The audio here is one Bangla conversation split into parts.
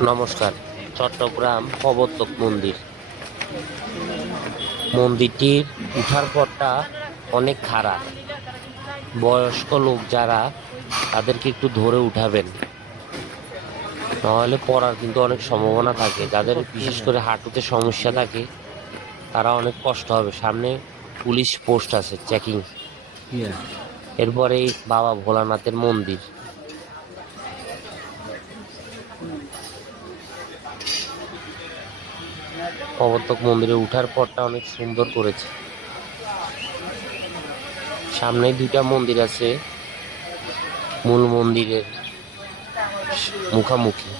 নমস্কার। চট্টগ্রাম প্রবর্তক মন্দির। মন্দিরটির উঠার পথটা অনেক খারাপ। বয়স্ক লোক যারা, তাদেরকে একটু ধরে উঠাবেন, নাহলে পড়ার কিন্তু অনেক সম্ভাবনা থাকে। যাদের বিশেষ করে হাঁটুতে সমস্যা থাকে, তারা অনেক কষ্ট হবে। সামনে পুলিশ পোস্ট আছে, চেকিং। এরপরেই বাবা ভোলানাথের মন্দির। প্রবর্তক মন্দিরে উঠার পথটা অনেক সুন্দর করেছে। সামনে দুইটা মন্দির আছে, মূল মন্দিরের মুখামুখি।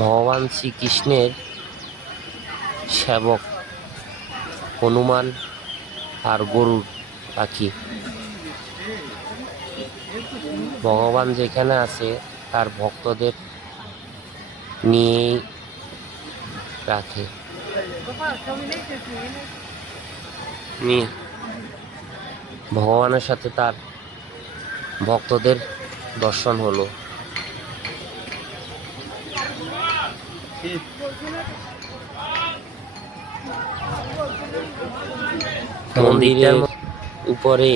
ভগবান শ্রীকৃষ্ণের সেবক হনুমান আর গরুর পাখি। ভগবান যেখানে আছে, তার ভক্তদের নিয়েই রাখে। ভগবানের সাথে তার ভক্তদের দর্শন হলো। মন্দিরের উপরে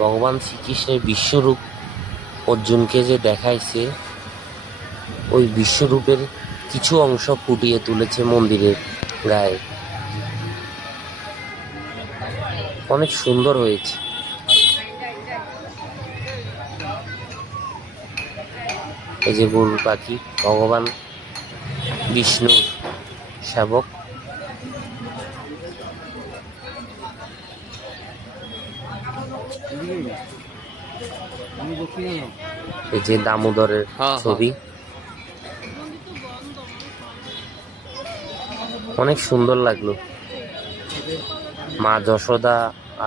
ভগবান শ্রীকৃষ্ণের বিশ্বরূপ অর্জুনকে যে দেখাইছে, ওই বিশ্বরূপের কিছু অংশ ফুটিয়ে তুলেছে মন্দিরের গায়ে। অনেক সুন্দর হয়েছে। এই যে গরুর পাখি, ভগবান বিষ্ণুর সেবক। এই যে দামোদরের ছবি, অনেক সুন্দর লাগলো। মা যশোদা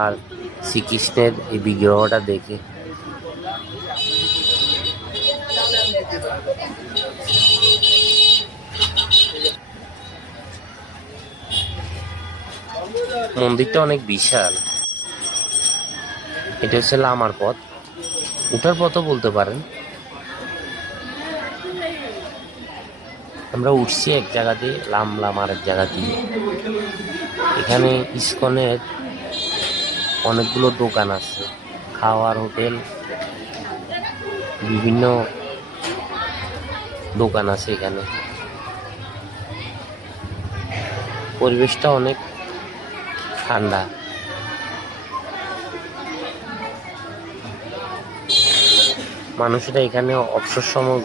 আর শ্রীকৃষ্ণের এই বিগ্রহটা দেখে। মন্দিরটা অনেক বিশাল। এটা হচ্ছে লামার পথ, উঠার পথও বলতে পারেন। আমরা উঠছি এক জায়গা দিয়ে, নামলাম আর এক জায়গা দিয়ে। এখানে ইসকনের অনেকগুলো দোকান আছে, খাওয়ার হোটেল, বিভিন্ন দোকান আছে এখানে। পরিবেশটা অনেক ঠান্ডা। মানুষেরা এখানে অবসর সময়